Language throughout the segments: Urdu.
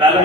1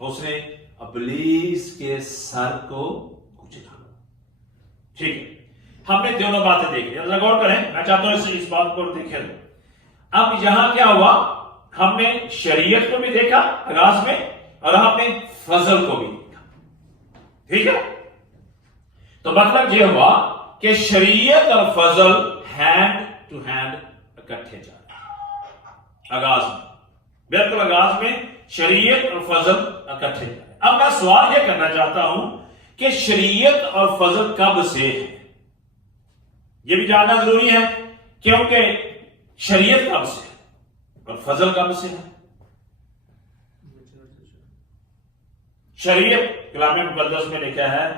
اس نے ابلیس کے سر کو کچلا. ٹھیک ہے, ہم نے دونوں باتیں دیکھ لی. غور کریں, میں چاہتا ہوں اس بات کو دیکھیں. اب یہاں کیا ہوا, ہم نے شریعت کو بھی دیکھا آغاز میں, اور ہم نے فضل کو بھی دیکھا. ٹھیک ہے, تو مطلب یہ ہوا کہ شریعت اور فضل ہینڈ ٹو ہینڈ اکٹھے جا رہے ہیں آغاز میں. بالکل آغاز میں شریعت اور فضل اکٹھے جا رہے ہیں. اب میں سوال یہ کرنا چاہتا ہوں کہ شریعت اور فضل کب سے ہے, یہ بھی جاننا ضروری ہے, کیونکہ شریعت کب سے ہے اور فضل کب سے ہے. شریعت کلام مقدس میں لکھا ہے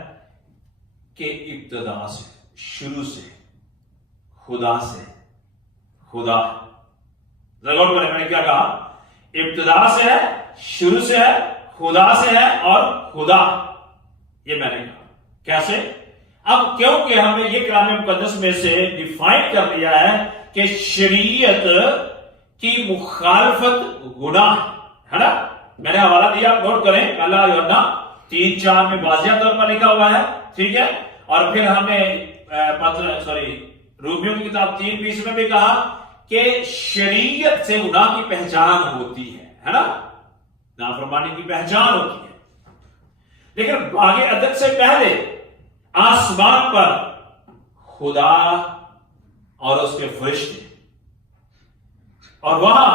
کہ ابتدا سے, شروع سے, خدا سے, خدا. غور کریں, میں نے کیا کہا, ابتدا سے ہے, شروع سے ہے, خدا سے ہے اور خدا. یہ میں نے کہا. کیسے؟ اب کیونکہ ہمیں یہ کلام مقدس میں سے ڈیفائن کر دیا ہے کہ شریعت کی مخالفت گناہ ہے نا. میں نے حوالہ دیا, غور کریں, پہلا یوحنا 3:4 میں واضح طور پر لکھا ہوا ہے. ٹھیک ہے, اور پھر ہم نے رومیوں کی کتاب 3:20 میں بھی کہا کہ شریعت سے گناہ کی پہچان ہوتی ہے نا, نافرمانی کی پہچان ہوتی ہے. لیکن باغ عدن سے پہلے آسمان پر خدا اور اس کے فرشتے, اور وہاں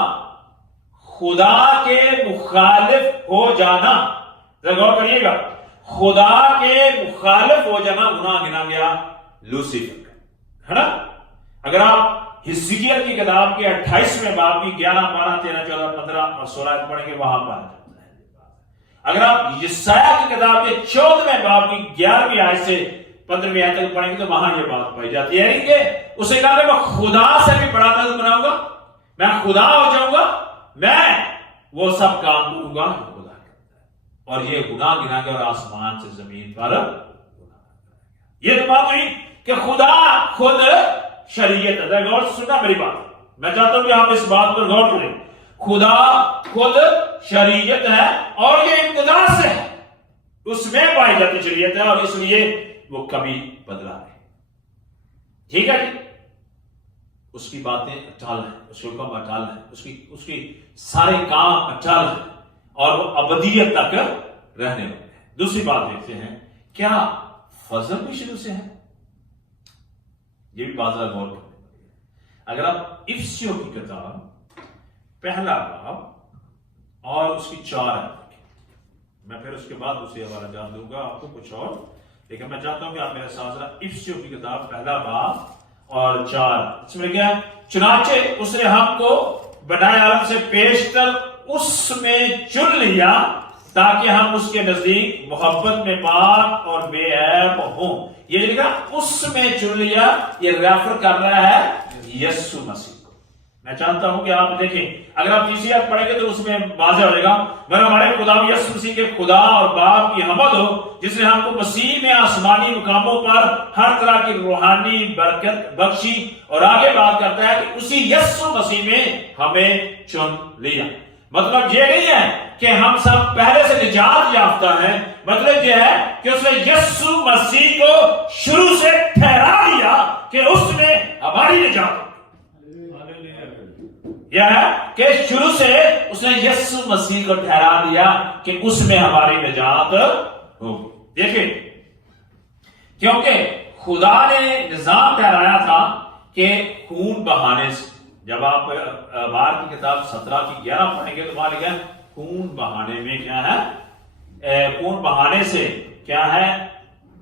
خدا کے مخالف ہو جانا, غور کریے گا, خدا کے مخالف ہو جانا گناہ گنا گیا لوسیفر ہے نا. اگر آپ حزقیل کی کتاب کے 28ویں باب کی 11, 12, 13, 14, 15 اور 16 پڑھیں گے, وہاں پایا جاتا ہے. اگر آپ یسایہ کی کتاب کے 14ویں باب کی 11ویں آیت سے 15ویں آیت تک پڑھیں گے تو وہاں یہ بات پائی جاتی ہے کہ اسے کہا کہ میں خدا سے بھی بڑا تعداد بناؤں گا, میں خدا ہو جاؤں گا, میں وہ سب کام کروں گا جو خدا کرتا ہے. اور یہ گناہ گنا گیا اور آسمان سے زمین پر. یہ تو بات ہوئی کہ خدا خود شریعت ہے. غور سننا میری بات, میں چاہتا ہوں کہ آپ اس بات پر غور کریں. خدا خود شریعت ہے اور یہ ابتدا سے ہے, اس میں پائی جاتی شریعت ہے, اور اس لیے وہ کبھی بدلا نہیں. ٹھیک ہے جی, اس کی باتیں اٹل ہیں, اس کے حکم اٹل ہیں, اس کی سارے کام اٹل ہیں, اور وہ ابدیت تک رہنے والے ہیں. دوسری بات دیکھتے ہیں, کیا فضل بھی شروع سے ہے؟ یہ بھی بات غور کریں. اگر آپ افسیوں کی کتاب پہلا باب اور اس کی 4 آیت, میں پھر اس کے بعد اسے حوالہ جان دوں گا آپ کو کچھ اور, لیکن میں چاہتا ہوں کہ آپ میرے ساتھ ذرا افسیوں کی کتاب پہلا باب اور 4, اس میں کیا ہے, چنانچہ اس نے ہم کو بنائے عالم سے پیشتر اس میں چن لیا تاکہ ہم اس کے نزدیک محبت میں پاک اور بے عیب ہوں. یہ لکھا اس میں چن لیا, یہ ریفر کر رہا ہے یسوع مسیح کو. میں چاہتا ہوں کہ آپ دیکھیں, اگر آپ تیسری آیت پڑھیں گے تو اس میں واضح ہو جائے گا, مگر ہمارے خدا یسوع مسیح کے خدا اور باپ کی حمد ہو جس نے ہم کو مسیح میں آسمانی مقاموں پر ہر طرح کی روحانی برکت بخشی. اور آگے بات کرتا ہے کہ اسی یسوع مسیح میں ہمیں چن لیا. مطلب یہ نہیں ہے کہ ہم سب پہلے سے نجات یافتہ ہیں, مطلب یہ ہے کہ اس نے یسوع مسیح کو شروع سے ٹھہرا دیا کہ اس میں ہماری نجات. یہ ہے کہ شروع سے اس نے یسوع مسیح کو ٹھہرا دیا کہ اس میں ہماری نجات ہوگی. دیکھیں, کیونکہ خدا نے نظام ٹھہرایا تھا کہ خون بہانے سے, جب آپ بار کی کتاب 17 کی 11 پڑھیں گے تو وہاں لکھا ہے خون بہانے میں کیا ہے, خون بہانے سے کیا ہے,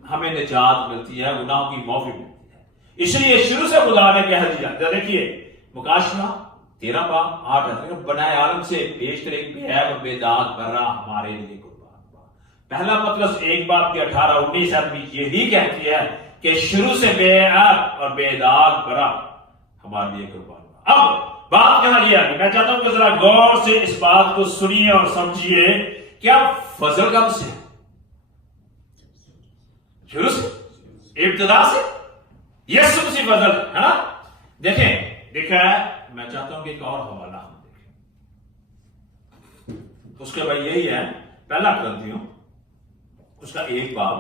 ہمیں نجات ملتی ہے, گناہوں کی معافی ملتی ہے. اس لیے شروع سے خدا نے کہہ دیا. دیکھیے مکاشفہ 13 باب 8 بنائے عالم سے پیشتر ایک بے عیب اور بے داغ برا ہمارے لیے قربان ہوا. پہلا مطلب 1 باب کے 18-19 آدمی یہی کہتی ہے کہ شروع سے بے عیب اور بے داغ برا ہمارے لیے قربان. اب بات کہاں یہ ہے, میں چاہتا ہوں کہ ذرا غور سے اس بات کو سنیے اور سمجھیے. کیا فضل کب سے ہے؟ شروع سے, ابتدا سے. یسوع مسیح فضل ہے نا. دیکھیں دیکھا ہے, میں چاہتا ہوں کہ ایک اور حوالہ ہم دیکھیں, اس کے بعد یہی ہے. پہلا کرنتھیوں اس کا 1 باب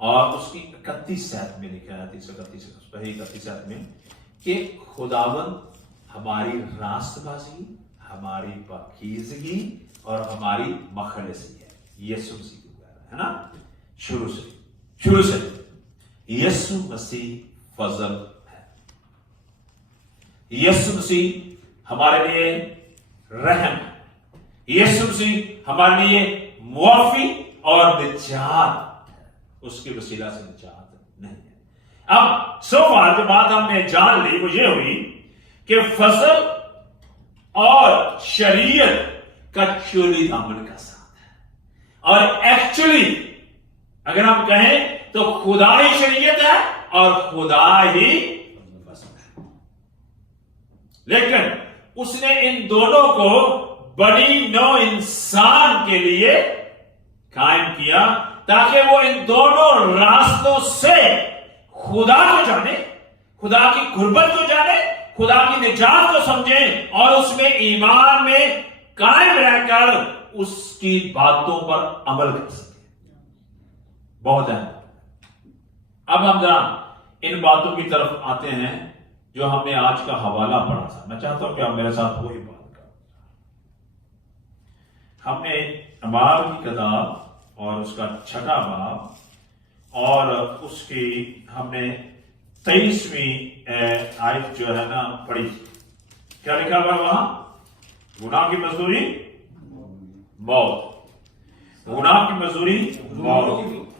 اور اس کی 31 آیت میں لکھا ہے، 31 آیت میں کہ خداوند ہماری راست بازی، ہماری پاکیزگی اور ہماری مخلصی ہے. یسوع مسیح کی بات ہے نا، شروع سے یسوع مسیح فضل ہے. یسوع مسیح ہمارے لیے رحم، یسوع مسیح ہمارے لیے معافی اور نجات، اس کے وسیلہ سے نجات نہیں ہے. اب سوال جو بات ہم نے جان لی وہ یہ ہوئی کہ فضل اور شریعت کا چولی دامن کا ساتھ ہے، اور ایکچولی اگر ہم کہیں تو خدا ہی شریعت ہے اور خدا ہی فضل ہے. لیکن اس نے ان دونوں کو بڑی نو انسان کے لیے قائم کیا تاکہ وہ ان دونوں راستوں سے خدا کو جانے، خدا کی قربت کو جانے، خدا کی نجات کو سمجھیں اور اس میں ایمان میں قائم رہ کر اس کی باتوں پر عمل کر سکیں. بہت اہم. اب ہم ذرا ان باتوں کی طرف آتے ہیں جو ہم نے آج کا حوالہ پڑھا تھا. میں چاہتا ہوں کہ آپ میرے ساتھ وہی بات کریں. ہم نے اعمال کی کتاب اور اس کا 6واں باب اور اس کی ہم نے 23ویں آیت جو ہے نا پڑھی. کیا لکھا ہوا وہاں؟ گناہ کی مزدوری موت، گناہ کی مزدوری موت.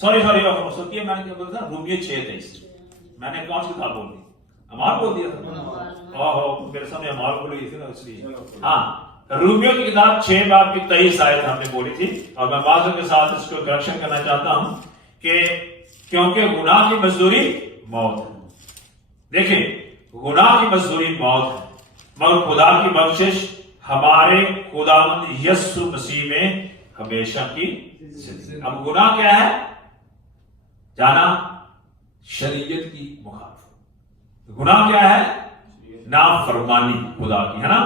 سوری میں نے کیا بولا تھا؟ رومیو 6:23. میں نے کون سی کتاب بول دی؟ اعمال بول دیا تھا. میرے سامنے اعمال بولی تھی نا، اس لیے ہاں رومیو کی کتاب 6 باب کی 23 آیت ہم نے بولی تھی. اور میں بازوں کے ساتھ اس کو کریکشن کرنا چاہتا ہوں کہ کیونکہ گناہ کی مزدوری موت ہے. دیکھیں گناہ کی مزدوری موت ہے، مگر خدا کی بخشش ہمارے خداوند یسوع مسیح میں ہمیشہ کی زندگی. اب گناہ کیا ہے؟ جانا شریعت کی مخالفت. گناہ کیا ہے؟ نافرمانی خدا کی، ہے نا،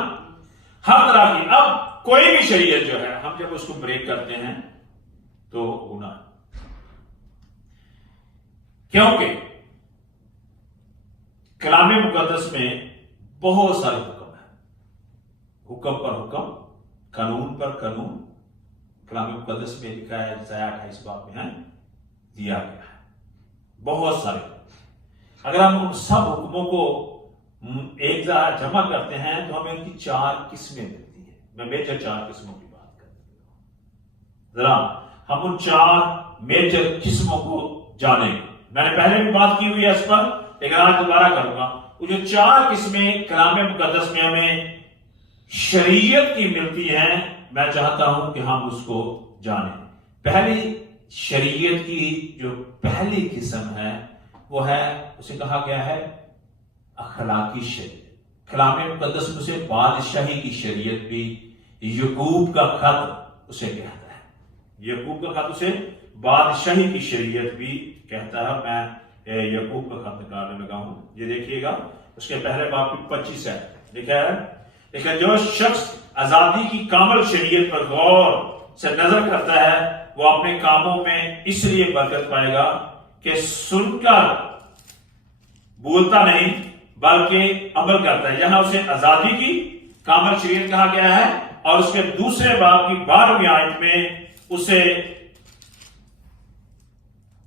ہر طرح کی. اب کوئی بھی شریعت جو ہے ہم جب اس کو بریک کرتے ہیں تو گناہ، کیونکہ کلام مقدس میں بہت سارے حکم ہیں، حکم پر حکم، قانون پر قانون. کلام مقدس میں لکھا ہے 28 باب میں ہے دیا گیا ہے بہت سارے. اگر ہم ان سب حکموں کو ایک جگہ جمع کرتے ہیں تو ہمیں ان کی 4 قسمیں ملتی ہیں. میں میجر 4 قسموں کی بات کرتا ہوں. ذرا ہم ان 4 میجر قسموں کو جانیں. میں نے پہلے بھی بات کی ہوئی ہے اس پر، لیکن آج دوبارہ کروں گا. وہ جو 4 قسمیں کلام مقدس میں ہمیں شریعت کی ملتی ہیں، میں چاہتا ہوں کہ ہم اس کو جانیں. پہلی شریعت کی جو پہلی قسم ہے وہ ہے، اسے کہا گیا ہے اخلاقی شریعت. کلام مقدس میں اسے بادشاہی کی شریعت بھی، یعقوب کا خط اسے کہتا ہے. یعقوب کا خط اسے بادشاہی کی شریعت بھی کہتا ہے. میں یعقوب کا خط نکالنے لگا ہوں، یہ دیکھیے گا اس کے پہلے باب کی 25 ہے لکھا ہے. لیکن جو شخص آزادی کی کامل شریعت پر غور سے نظر کرتا ہے وہ اپنے کاموں میں اس لیے برکت پائے گا کہ سن کر بولتا نہیں بلکہ عمل کرتا ہے. یہاں اسے آزادی کی کامل شریعت کہا گیا ہے، اور اس کے دوسرے باب کی 12ویں آیت میں اسے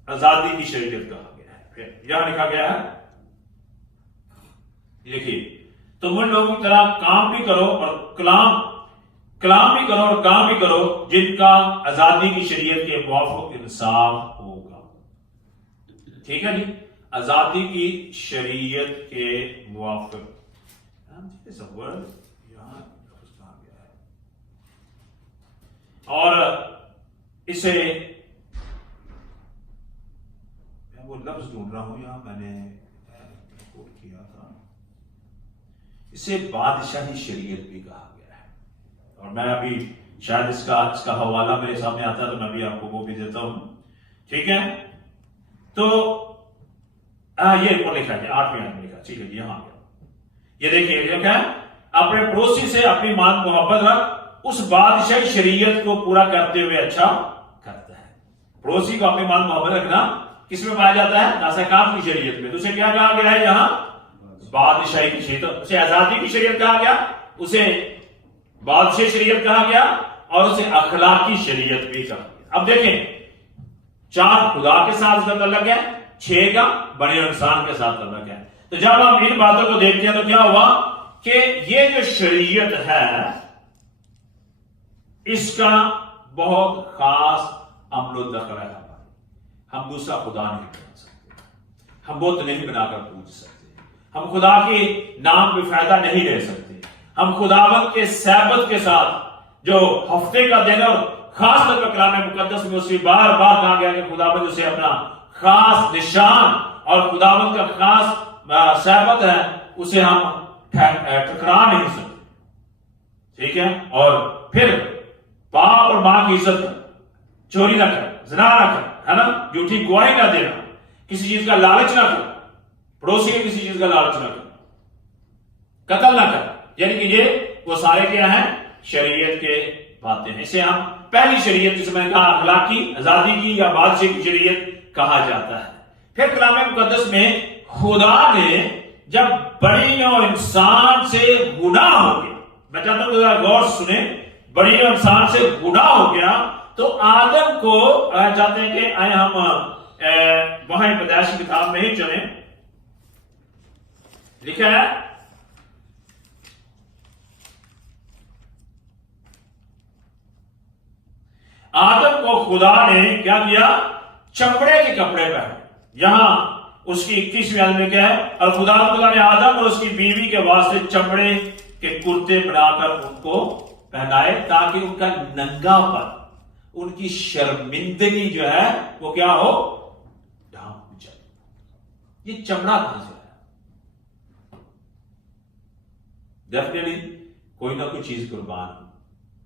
آزادی کی شریعت کہا گیا ہے. یہاں لکھا گیا ہے، دیکھیے، تم ان لوگوں کی طرح کام بھی کرو اور کلام بھی کرو اور کام بھی کرو جن کا آزادی کی شریعت کے موافق انصاف ہوگا. ٹھیک ہے جی، آزادی کی شریعت کے موافق. اور اسے وہ لفظ ڈھونڈ رہا ہوں، یہاں میں نے کوٹ کیا تھا، اسے بادشاہی شریعت بھی کہا گیا ہے. اور میں ابھی شاید اس کا حوالہ میرے سامنے آتا ہے تو میں بھی آپ کو وہ بھی دیتا ہوں. ٹھیک ہے، تو یہ اوپر لکھا ہے 8ویں آیت میں لکھا. ٹھیک ہے، یہاں یہ دیکھیے لکھا ہے، اپنے پڑوسی سے اپنی مان محبت رکھ اس بادشاہی شریعت کو پورا کرتے ہوئے اچھا کرتا ہے. پڑوسی کو اپنے مان محبت رکھنا کس میں پایا جاتا ہے؟ ناسکام کی شریعت میں. تو اسے کیا کہا گیا ہے یہاں؟ بادشاہی کی شریعت. اسے آزادی کی شریعت کہا گیا, اسے بادشاہی شریعت کہا گیا, اور اسے اخلاقی شریعت بھی کہا گیا. اب دیکھیں 4 خدا کے ساتھ اس کا تعلق ہے, 6 کا بنی ہوئے انسان کے ساتھ تعلق ہے. تو جب ہم ان باتوں کو دیکھتے ہیں تو کیا ہوا کہ یہ جو شریعت ہے اس کا بہت خاص عمل و دخل ہے. ہم دوسرا خدا نہیں بنا سکتے, ہم بت نہیں بنا کر پوج سکتے, ہم خدا کے نام پہ فائدہ نہیں لے سکتے. ہم خداوند کے سبت کے ساتھ جو ہفتے کا دن اور خاص طور پر کلام مقدس میں اسے بار بار کہا گیا کہ خداوند اسے اپنا خاص نشان اور خداوند کا خاص سبت ہے, اسے ہم ٹکرا نہیں سکتے. ٹھیک ہے. اور پھر باپ اور ماں کی عزت کر, چوری نہ کر, زنا نہ کر, ہے نا, جھوٹی گواہی نہ دینا, کسی چیز کا لالچ نہ کر, پڑوسی کے کسی چیز کا لالچ نہ کر, قتل نہ کر. یعنی کہ یہ وہ سارے کیا ہیں؟ شریعت کے باتیں ہیں. اسے ہم پہلی شریعت جسے میں نے کہا اخلاقی آزادی کی یا بادشاہی کی شریعت کہا جاتا ہے. پھر کلام مقدس میں خدا نے جب بڑی نوع انسان سے گناہ ہو گیا, میں چاہتا ہوں ذرا غور سنیں, بڑی نوع انسان سے گناہ ہو گیا تو آدم کو چاہتے ہیں کہ آئے ہم وہاں پیدائش کی کتاب میں ہی چلیں. لکھا ہے آدم کو خدا نے کیا کیا؟ چمڑے کے کپڑے پہنے. یہاں اس کی 21ویں آیت میں کیا ہے؟ اور خدا نے آدم اور اس کی بیوی کے واسطے چمڑے کے کرتے بنا کر ان کو پہنائے تاکہ ان کا ننگا پن, ان کی شرمندگی جو ہے وہ کیا ہو؟ ڈھانپ جائے. یہ چمڑا کہاں سے آیا؟ ڈیفینیٹلی کوئی نہ کوئی چیز قربان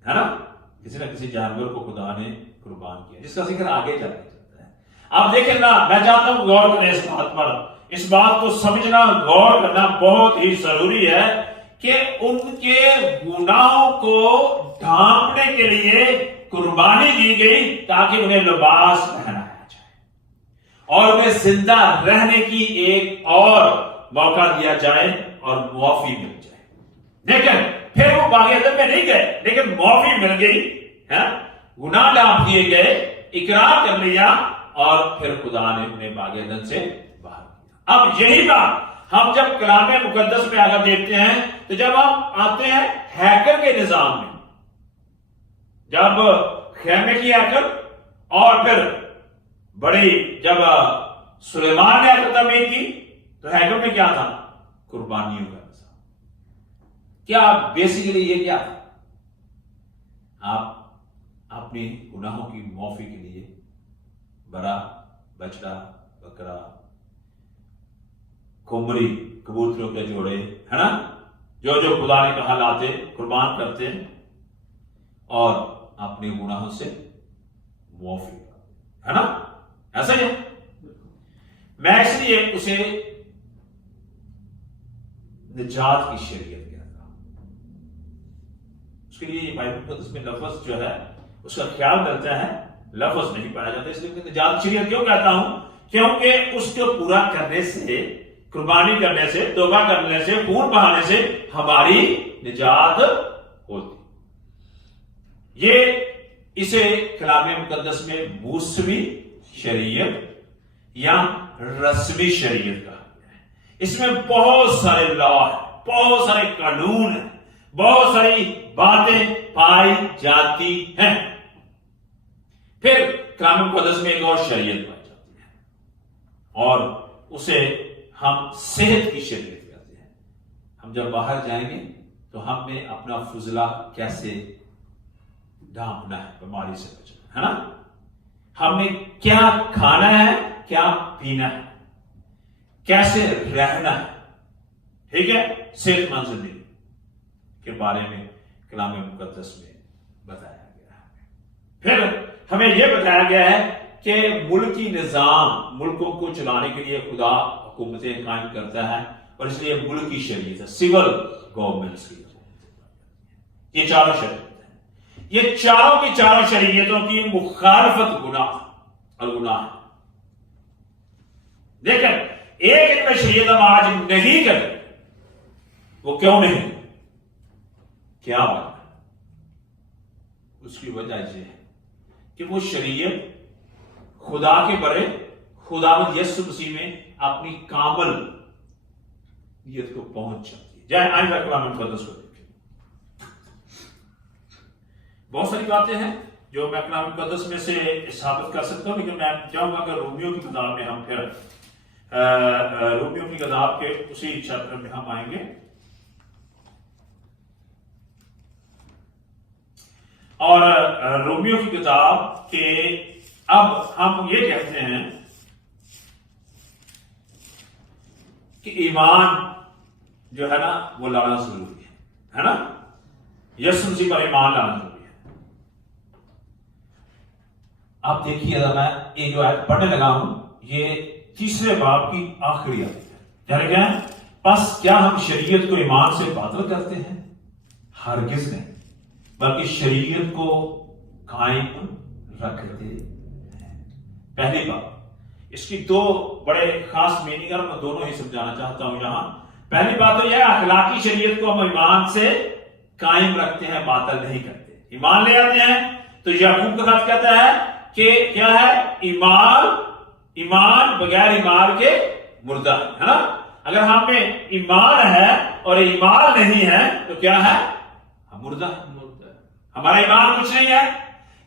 ہے نا, کسی نہ کسی جانور کو خدا نے قربان کیا, جس کا ذکر آگے چلتا ہے. آپ دیکھیں نا, میں چاہتا ہوں غور کریں اس بات پر. اس بات کو سمجھنا, غور کرنا بہت ہی ضروری ہے کہ ان کے گناہوں کو ڈھانپنے کے لیے قربانی دی گئی تاکہ انہیں لباس پہنایا جائے اور انہیں زندہ رہنے کی ایک اور موقع دیا جائے اور معافی مل جائے. لیکن پھر وہ باغ عدن میں نہیں گئے, لیکن معافی مل گئی, گناہ ڈھانپ دیے گئے, اقرار کر لیا, اور پھر خدا نے انہیں باغ عدن سے باہر کیا. اب یہی بات ہم جب کلام مقدس میں اگر دیکھتے ہیں تو جب ہم آتے ہیں ہیکل کے نظام میں, جب خیمے کی ہیکل اور پھر بڑی جب سلیمان نے ہیکل تعمیر کی تو ہیکل میں کیا تھا؟ قربانیوں کا نظام. کیا بیسیکلی یہ کیا تھا؟ آپ اپنی گناہوں کی معافی کے لیے برا, بچڑا, بکرا, کمری, کبوتروں کے جوڑے, ہے نا, جو خدا نے کہا لاتے, قربان کرتے اور اپنے گناہوں سے معافی کرتے, ہے نا, ایسا ہی ہے. میں اس لیے اسے نجات کی شریعت کہتا ہوں. اس کے لیے بائبل میں لفظ جو ہے اس کا خیال کرتا ہے, لفظ نہیں پایا جاتا. اس لیے نجات کی شریعت کیوں کہتا ہوں؟ کیونکہ اس کو پورا کرنے سے, قربانی کرنے سے, توبہ کرنے سے, خون بہانے سے ہماری نجات ہوتی. یہ اسے کلام مقدس میں موسمی شریعت یا رسمی شریعت کہا گیا ہے. اس میں بہت سارے لا ہیں, بہت سارے قانون ہیں, بہت ساری باتیں پائی جاتی ہیں. پھر کلام مقدس میں ایک اور شریعت پائی جاتی ہے اور اسے ہم صحت کی شریعت کہتے ہیں. ہم جب باہر جائیں گے تو ہم نے اپنا فضلہ کیسے ڈھانپنا ہے, بیماری سے بچنا ہے نا, ہم نے کیا کھانا ہے, کیا پینا ہے, کیسے رہنا ہے. ٹھیک ہے, صحت مند زندگی کے بارے میں کلام مقدس میں بتایا گیا ہے. پھر ہمیں یہ بتایا گیا ہے کہ ملکی نظام, ملکوں کو چلانے کے لیے خدا حکومتیں قائم کرتا ہے اور اس لیے ملکی شریعت ہے, سول گورنمنٹس کی. یہ چاروں شریعت ہیں. یہ چاروں کی چاروں شریعتوں کی مخالفت گناہ اور گناہ ہے. لیکن ایک ان میں شریعت ہم آج نہیں کرتے. وہ کیوں نہیں؟ کیا بات ہے؟ اس کی وجہ یہ ہے کہ وہ شریعت خدا کے برے خداوند یسوع مسیح میں اپنی کامل نیت کو پہنچ جاتی ہے. جائیں آئندہ کلام مقدس کو دیکھیں. بہت ساری باتیں ہیں جو میں کلام مقدس میں سے ثابت کر سکتا ہوں، لیکن میں چاہوں گا کہ رومیو کی کتاب میں ہم پھر رومیو کی کتاب کے اسی چیپٹر میں ہم آئیں گے. اور رومیو کی کتاب کے اب ہم یہ کہتے ہیں کہ ایمان جو ہے نا وہ لانا ضروری ہے نا. یسوع مسیح پر ایمان لانا ضروری ہے. آپ دیکھیے میں یہ جو آیت پڑھنے لگا ہوں یہ تیسرے باب کی آخری آیت ہے. یعنی کیا ہے؟ پس کیا ہم شریعت کو ایمان سے باطل کرتے ہیں؟ ہرگز نہیں، بلکہ شریعت کو قائم رکھتے ہیں. پہلی بات، اس کی دو بڑے خاص میننگ ہے، میں دونوں ہی سمجھانا چاہتا ہوں یہاں. پہلی بات تو یہ ہے اخلاقی شریعت کو ہم ایمان سے قائم رکھتے ہیں، باطل نہیں کرتے. ایمان لے آتے ہیں تو یعقوب کا خط کہتا ہے کہ کیا ہے؟ ایمان بغیر ایمان کے مردہ ہے نا. اگر ہم میں ایمان ہے اور ایمان نہیں ہے تو کیا ہے؟ ہم مردہ ہے. ہمارا ایمان کچھ نہیں ہے.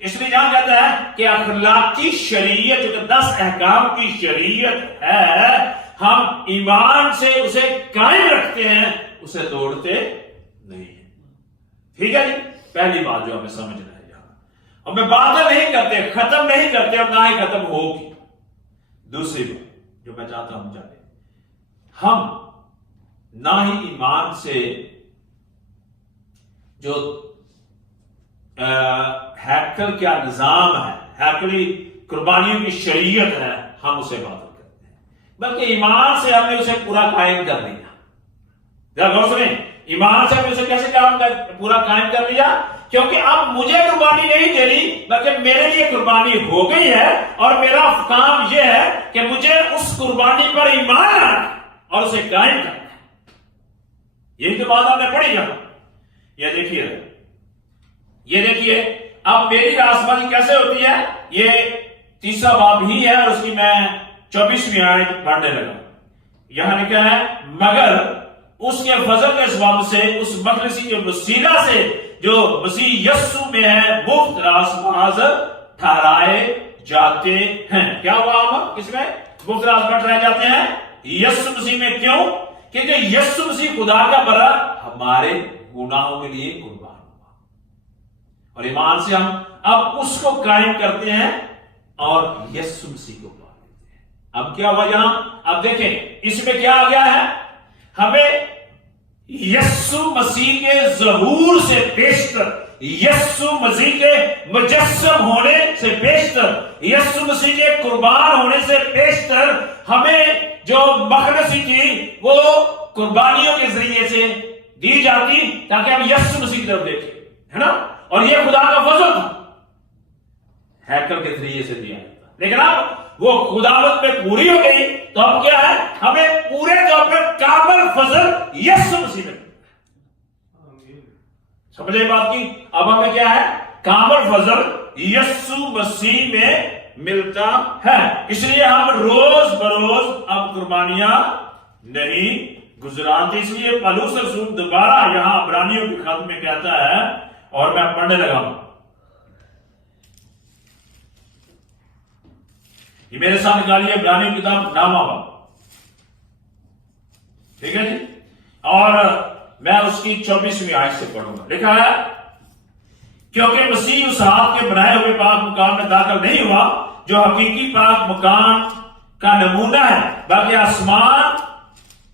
اس لیے یہاں کہتا ہے کہ اخلاقی شریعت جو کہ 10 احکام کی شریعت ہے، ہم ایمان سے اسے قائم رکھتے ہیں، اسے توڑتے نہیں ہیں. ٹھیک ہے جی؟ پہلی بات جو ہمیں سمجھنا ہے یہاں. اور میں باطل نہیں کرتے، ختم نہیں کرتے اور نہ ہی ختم ہوگی. دوسری بات جو میں چاہتا ہوں جانے، ہم نہ ہی ایمان سے جو ہیکل کیا نظام ہے، ہیکلی قربانیوں کی شریعت ہے، ہم اسے باطل کرتے ہیں، بلکہ ایمان سے ہم نے اسے پورا قائم کر لیا. ذرا غور سنیں، ایمان سے ہم نے اسے کیسے پورا قائم کر لیا؟ کیونکہ اب مجھے قربانی نہیں دینی بلکہ میرے لیے قربانی ہو گئی ہے، اور میرا کام یہ ہے کہ مجھے اس قربانی پر ایمان لانا اور اسے قائم کرنا. یہی تو بات ہم نے پڑھی یہاں. یہ دیکھیے اب میری راسمالی کیسے ہوتی ہے. یہ تیسرا باب ہی ہے اور اس کی میں 24ویں آیت پڑھنے لگا. یہاں لکھا ہے مگر اس کے فضل کے سبب سے اس مخلصی کے وسیلہ سے جو مسیح یسوع میں ہے مفت راسماز ٹھہرائے جاتے ہیں. کیا ہوا ہم کس میں مفت راسماز ٹھہرائے جاتے ہیں؟ یسوع مسیح میں. کیوں؟ کیونکہ یسوع مسیح خدا کا برا ہمارے گناہوں کے لیے قربان ہوا، اور ایمان سے ہم اب اس کو قائم کرتے ہیں اور یسوع مسیح کو پا لیتے ہیں. اب کیا ہوا یہاں؟ اب دیکھیں اس میں کیا آ گیا ہے. ہمیں یسوع مسیح کے ظہور سے بیشتر، یسوع مسیح کے مجسم ہونے سے بیشتر، یسوع مسیح کے قربان ہونے سے بیشتر ہمیں جو مخلصی تھی وہ قربانیوں کے ذریعے سے دی جاتی تاکہ ہم یسوع مسیح کی طرف دیکھیں، ہے نا. اور یہ خدا کا فضل تھا، ہیکل کے ذریعے سے دیا جاتا. لیکن اب وہ خداوت میں پوری ہو گئی تو اب کیا ہے؟ ہمیں پورے طور پر کامل فضل یسوع مسیح میں. سمجھے بات کی؟ اب ہمیں کیا ہے؟ کامل فضل یسوع مسیح میں ملتا ہے. اس لیے ہم روز بروز اب قربانیاں نہیں گزرانتے. اس لیے پولس رسول دوبارہ یہاں عبرانیوں کے خط میں کہتا ہے، اور میں پڑھنے لگا ہوں. یہ میرے ساتھ نکالیے عبرانیوں کی کتاب نامہ باب، ٹھیک ہے جی. اور میں اس کی 24ویں آیت سے پڑھوں گا. لکھا ہے کیونکہ مسیح اس ہاتھ کے بنائے ہوئے پاک مکان میں داخل نہیں ہوا جو حقیقی پاک مکان کا نمونہ ہے، بلکہ آسمان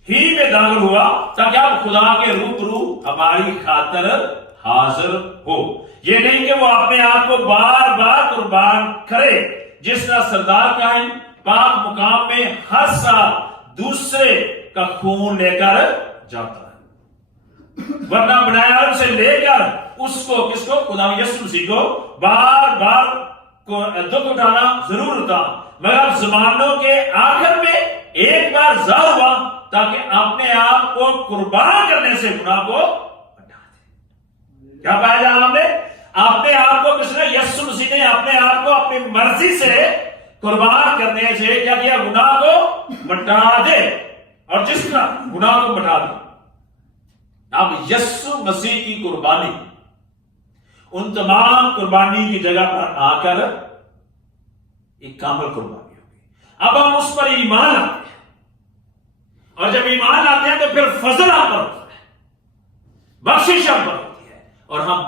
ہی میں داخل ہوا تاکہ اب خدا کے روبرو ہماری خاطر حاضر ہو. یہ نہیں کہ وہ اپنے آپ کو بار بار قربان کرے، جس طرح سردار کاہن پاک مقام میں ہر سال دوسرے کا خون لے کر جاتا ہے، ورنہ بنائے عالم سے لے کر اس کو کس کو خدا یسوع مسیح کو بار بار دکھ اٹھانا ضرور ہوتا، مگر زمانوں کے آخر میں ایک بار ظاہر ہوا تاکہ اپنے آپ کو قربان کرنے سے گناہ کو ہٹا دے۔ کیا پایا جہاں ہم نے اپنے آپ کو کس نے؟ یسوع مسیح نے اپنے آپ کو اپنی مرضی سے قربان کرنے سے کیا کیا؟ گناہ کو مٹا دے، اور جس طرح گناہ کو مٹا دے، اب یسوع مسیح کی قربانی ان تمام قربانی کی جگہ پر آ کر ایک کامل قربانی ہوگی۔ اب ہم اس پر ایمان آتے ہیں، اور جب ایمان لاتے ہیں تو پھر فضل ہم پر ہوتا ہے، بخشش ہم پر ہوتی ہے، اور ہم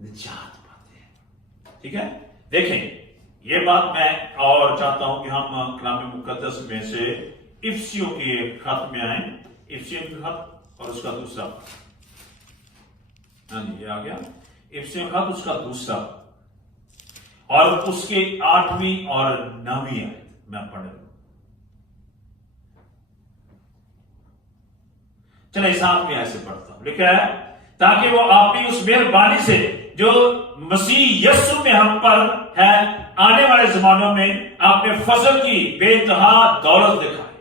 نجات پاتے ہیں۔ ٹھیک ہے، دیکھیں یہ بات میں اور چاہتا ہوں کہ ہم کلام مقدس میں سے افسیوں کے خط میں آئیں، افسیوں کے خط اور اس کا دوسرا، ہاں جی یہ آ گیا افسیوں کا خط، اس کا دوسرا اور اس کے 8ویں اور 9ویں آیت میں پڑھ لوں۔ چلے 7ویں آیت سے پڑھتا ہوں، لکھا ہے تاکہ وہ اپنی اس مہربانی سے جو مسیح یسوع میں ہم پر ہے آنے والے زمانوں میں اپنے فضل کی بے انتہا دولت دکھائے،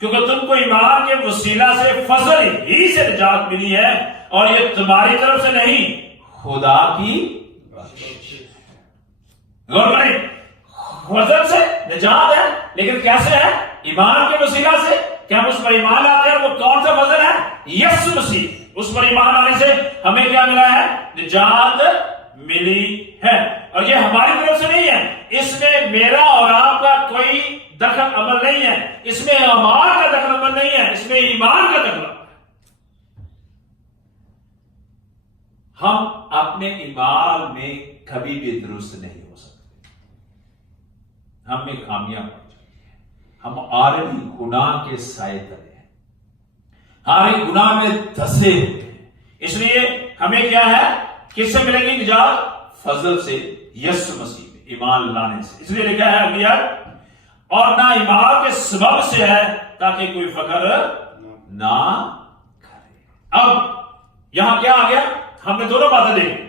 کیونکہ تم کو ایمان کے وسیلہ سے فضل ہی سے نجات ملی ہے، اور یہ تمہاری طرف سے نہیں، خدا کی بخشش ہے۔ غور کریں، فضل سے نجات ہے، لیکن کیسے ہے؟ ایمان کے وسیلہ سے، کہ ہم اس پر ایمان لاتے ہیں۔ وہ کون سا فضل ہے؟ یسوع مسیح، اس پر ایمان آنے سے ہمیں کیا ملا ہے؟ نجات ملی ہے، اور یہ ہماری طرف سے نہیں ہے، اس میں میرا اور آپ کا کوئی دخل عمل نہیں ہے، اس میں اعمال کا دخل عمل نہیں ہے، اس میں ایمان کا دخل عمل ہے۔ ہم اپنے ایمان میں کبھی بھی درست نہیں ہو سکتے، ہم میں خامیاں پڑ جاتی ہیں، ہم عارضی گناہ کے سائے تلے ہیں، ہمارے گناہ میں دھسے ہوتے ہیں، اس لیے ہمیں کیا ہے؟ کس سے ملے گی نجات؟ فضل سے، یسوع مسیح میں ایمان لانے سے۔ اس لیے لکھا ہے اگلی آیت، اور نہ ایمان کے سبب سے ہے تاکہ کوئی فخر نہ کرے۔ اب یہاں کیا آ گیا؟ ہم نے دونوں باتیں دیکھی،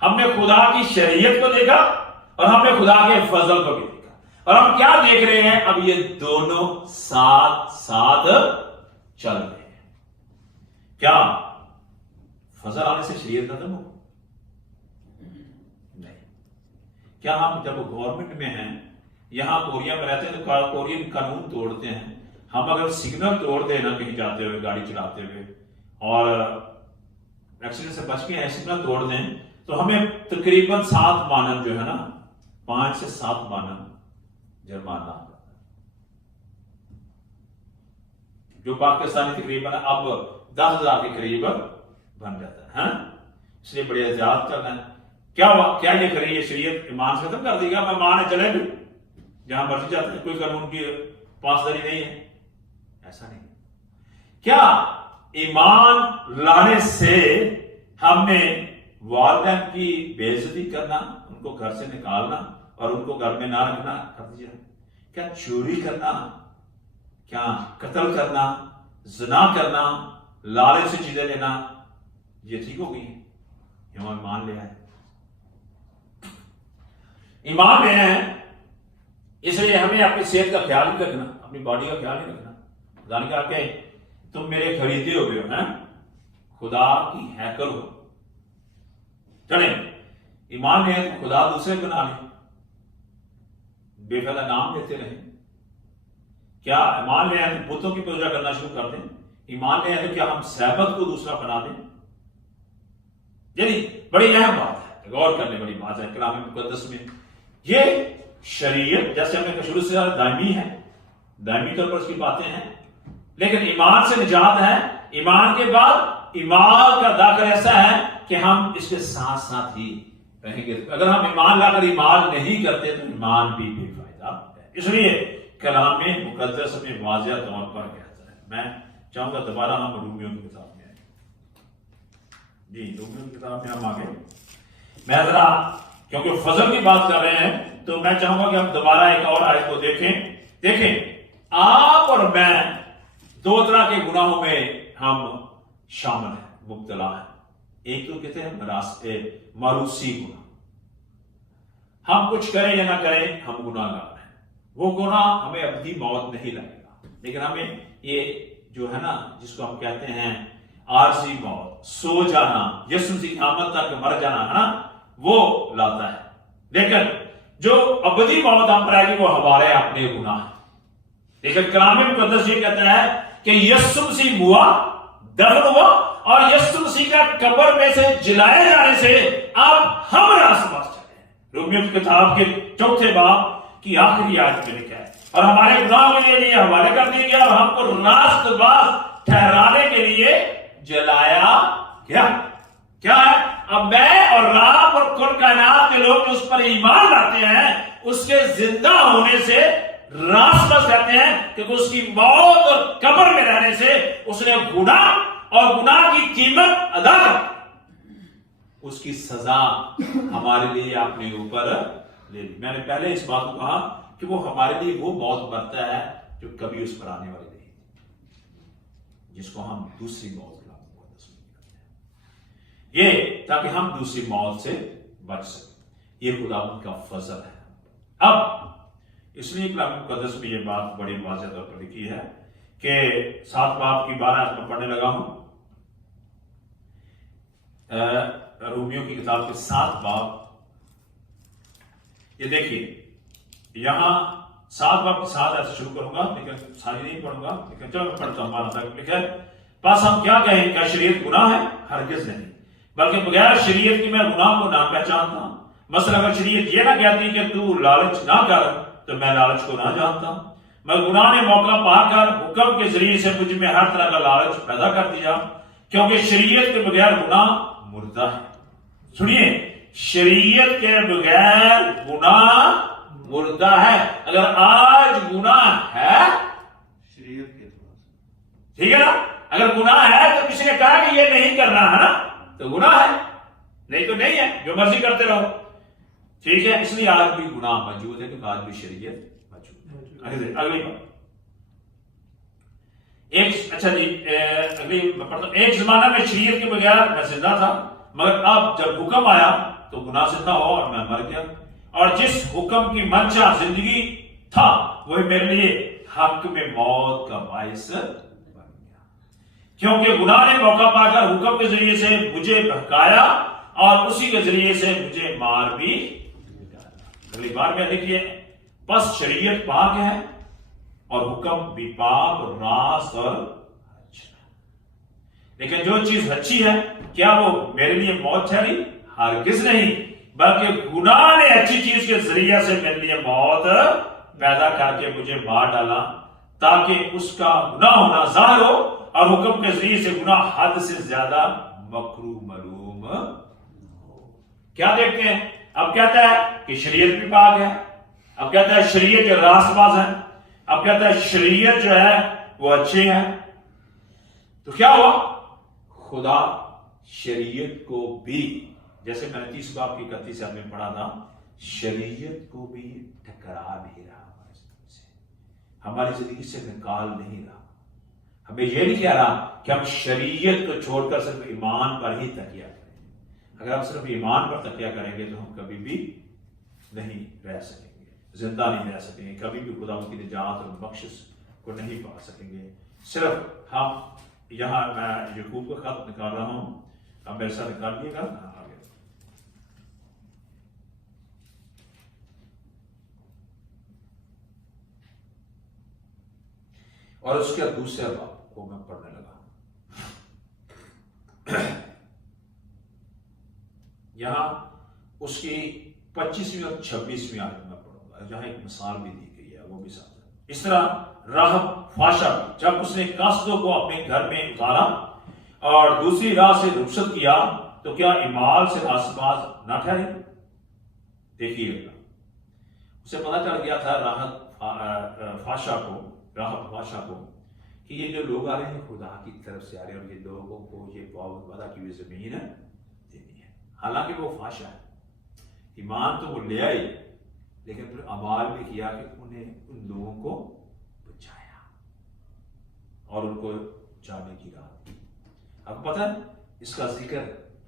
ہم نے خدا کی شریعت کو دیکھا اور ہم نے خدا کے فضل کو بھی دیکھا، اور ہم کیا دیکھ رہے ہیں؟ اب یہ دونوں ساتھ ساتھ چل رہے ہیں۔ کیا فضل آنے سے شریعت ختم ہو؟ نہیں۔ کیا ہم جب گورنمنٹ میں ہیں، یہاں کوریا میں رہتے ہیں تو کورین قانون توڑتے ہیں، ہم اگر سگنل توڑ دیں نا کہیں جاتے ہوئے گاڑی چلاتے ہوئے اور ایکسیڈنٹ سے بچ کے سگنل توڑ دیں تو ہمیں تقریباً 7 مانن جو ہے نا 5 سے 7 مانن جرمانہ ہوتا ہے، جو پاکستانی تقریباً اب 10,000 کے قریب بن جاتا ہے۔ اس لیے بڑی احتیاط کرنا ہے۔ کیا یہ کریے شریعت ایمان سے ختم کر دے گا؟ میں مانے چلے بھی جہاں مرضی جاتے ہیں، کوئی قانون کی پاسداری نہیں ہے، ایسا نہیں۔ کیا ایمان لانے سے ہم نے والدین کی بے عزتی کرنا، ان کو گھر سے نکالنا اور ان کو گھر میں نہ رکھنا کر دیا؟ کیا چوری کرنا، کیا قتل کرنا، زنا کرنا، لالچ سے چیزیں لینا، یہ ٹھیک ہو گئی ہیں؟ یہ ہم ایمان لے آئے، ایمان لے آئے ہیں، اس لیے ہمیں اپنی صحت کا خیال نہیں رکھنا، اپنی باڈی کا خیال نہیں رکھنا۔ خدا نے کہا کہ تم میرے خریدے ہوئے ہو، ہیں خدا کی ہیکل ہو۔ چلیں ایمان لے تو خدا دوسرے بنا لیں، بے فائدہ نام لیتے رہیں۔ کیا ایمان لے آئے تو بتوں کی پوجا کرنا شروع کر دیں؟ ایمان لے آئے تو کیا ہم سبت کو دوسرا بنا دیں؟ یعنی بڑی اہم بات ہے، غور کرنے والی بات ہے کلام مقدس میں۔ یہ شریعت جیسے ہم نے شروع سے دائمی ہے، دائمی طور پر اس کی باتیں ہیں، لیکن ایمان سے نجات ہے۔ ایمان کے بعد ایمان کا داخل ایسا ہے کہ ہم اس کے ساتھ ساتھ ہی رہیں گے۔ اگر ہم ایمان لا کر ایمان نہیں کرتے تو ایمان بھی بے فائدہ ہے۔ اس لیے کلام مقدس میں واضح طور پر کہتا ہے۔ میں چاہوں گا دوبارہ ہم رومیوں کی کتاب میں آئیں۔ جی رومیوں کی کتاب میں ہم آگے، میں ذرا کیونکہ فضل کی بات کر رہے ہیں تو میں چاہوں گا کہ ہم دوبارہ ایک اور آیت کو دیکھیں۔ آپ اور میں 2 طرح کے گناہوں میں ہم شامل ہیں، مبتلا ہیں۔ ایک تو کہتے ہیں ماروسی گناہ، ہم کچھ کریں یا نہ کریں ہم گناہ گار ہیں، وہ گناہ ہمیں ابدی موت نہیں لگے گا، لیکن ہمیں یہ جو ہے نا جس کو ہم کہتے ہیں عارضی موت، سو جانا، یسوع مسیح کی آمد تک مر جانا ہے نا، وہ لاتا ہے۔ لیکن جو ابدی موت ہم پر آئے گی وہ ہمارے اپنے گناہ ہیں۔ لیکن کلام مقدس یہ کہتا ہے کہ یسوع مسیح ہوا، دفن ہوا، اور یسوع مسیح کا قبر میں سے جلائے جانے سے اب ہم راست باز چلے ہیں۔ رومیو کی کتاب کے 4 باب کی آخری آیت میں لکھا ہے، اور ہمارے گناہوں کے لیے حوالے کر دیا گیا اور ہم کو راست باز ٹھہرانے کے لیے جلایا گیا۔ کیا ہے؟ اب میں اور آپ اور کل کائنات کے لوگ جو اس پر ایمان لاتے ہیں اس کے زندہ ہونے سے راست باز کہتے ہیں کہ اس کی موت اور قبر میں رہنے سے اس نے گناہ اور گناہ کی قیمت ادا کر، اس کی سزا ہمارے لیے اپنے اوپر لے لی۔ میں نے پہلے اس بات کو کہا کہ وہ ہمارے لیے وہ موت مرتا ہے جو کبھی اس پر آنے والی نہیں، جس کو ہم دوسری موت یہ تاکہ ہم دوسری موت سے بچ سکیں۔ یہ خداوند کا فضل ہے۔ اب اس لیے کلام مقدس میں یہ بات بڑی واضح طور پر لکھی ہے کہ 7 باب کی 12 میں پڑھنے لگا ہوں، رومیو کی کتاب کے 7 باب، یہ دیکھیے یہاں 7 باب کی 7 ایسے شروع کروں گا، لیکن ساری نہیں پڑھوں گا، لیکن چلو میں پڑھتا ہوں۔ 12 تک لکھا ہے، بس ہم کیا کہیں، کیا شریعت گناہ ہے؟ ہرگز نہیں، بلکہ بغیر شریعت کی میں گناہ کو نہ پہچانتا ہوں۔ مثلا اگر شریعت یہ نہ کہتی کہ تو لالچ نہ کر تو میں لالچ کو نہ جانتا ہوں، مگر گناہ نے موقع پا کر حکم کے ذریعے سے مجھ میں ہر طرح کا لالچ پیدا کر دیا، کیونکہ شریعت کے بغیر گناہ مردہ ہے۔ سنیے، شریعت کے بغیر گناہ مردہ ہے۔ اگر آج گناہ ہے شریعت کے ٹھیک ہے نا، اگر گناہ ہے تو کسی نے کہا کہ یہ نہیں کرنا ہے نا تو گناہ ہے، نہیں تو نہیں ہے، جو مرضی کرتے رہو، ٹھیک ہے۔ اس لیے آج بھی گناہ موجود ہے کیونکہ آج بھی شریعت موجود ہے۔ اگلی بات، اچھا جی، اگلی پڑھتا ہوں۔ ایک زمانہ میں شریعت کے بغیر میں زندہ تھا، مگر اب جب حکم آیا تو گناہ سے تھا اور میں مر گیا، اور جس حکم کی منشا زندگی تھا وہی میرے لیے حق میں موت کا باعث بن گیا، کیونکہ گناہ نے موقع پا کر حکم کے ذریعے سے مجھے بہکایا اور اسی کے ذریعے سے مجھے مار بھی ڈالا۔ اگلی بار میں لکھیے، پس شریعت پاک ہے اور حکم بھی پاک اور راست اور اچھا، لیکن جو چیز اچھی ہے کیا وہ میرے لیے موت ٹھہری؟ ہرگز نہیں، بلکہ گناہ نے اچھی چیز کے ذریعے سے میرے لیے موت پیدا کر کے مجھے مار ڈالا، تاکہ اس کا گناہ ہونا ظاہر ہو اور حکم کے ذریعے سے گناہ حد سے زیادہ مکروہ معلوم ہو۔ کیا دیکھتے ہیں؟ اب کہتا ہے کہ شریعت بھی پاک ہے، اب کہتا ہے شریعت کے راست باز ہے، اب کہتا ہے شریعت جو ہے وہ اچھی ہے، تو کیا ہوا؟ خدا شریعت کو بھی، جیسے میں نے 30 باب کی 31 سے ہم نے پڑھا تھا، شریعت کو بھی ٹکرا نہیں رہا، ہماری زندگی سے نکال نہیں رہا۔ ہمیں یہ نہیں کہہ رہا کہ ہم شریعت کو چھوڑ کر صرف ایمان پر ہی تکیہ کریں۔ اگر ہم صرف ایمان پر تکیہ کریں گے تو ہم کبھی بھی نہیں رہ سکیں گے، زندہ نہیں رہ سکیں گے، کبھی بھی خدا کی نجات اور بخشش کو نہیں پا سکیں گے۔ صرف ہم یہاں، میں یعقوب کا خط نکال رہا ہوں، اب میرے ساتھ نکال لیے گا آگے۔ اور اس کے دوسرے باب کو میں پڑھنے لگا، یہاں اس کی 25ویں اور 26ویں آیت میں پڑھوں گا، جہاں ایک مثال بھی دی گئی ہے، وہ بھی ساتھ ہے۔ اس طرح راہب فاشا جب اس نے قاصدوں کو اپنے گھر میں اتارا اور دوسری راہ سے رخصت کیا تو کیا ایمال سے راست باز نہ ٹھہرے؟ دیکھیے گا، اسے پتا چل گیا تھا راہب فاشا کو کہ یہ جو لوگ آ رہے ہیں خدا کی طرف سے آ رہے ہیں اور یہ لوگوں کو یہ وعدہ کی ہوئی زمین دینی ہے، حالانکہ وہ فاشا ہے، ایمان تو وہ لے آئی لیکن پھر عمال بھی کیا کہ انہیں ان لوگوں کو بچایا اور ان کو جانے کی راہ دی۔ اب پتہ ہے اس کا ذکر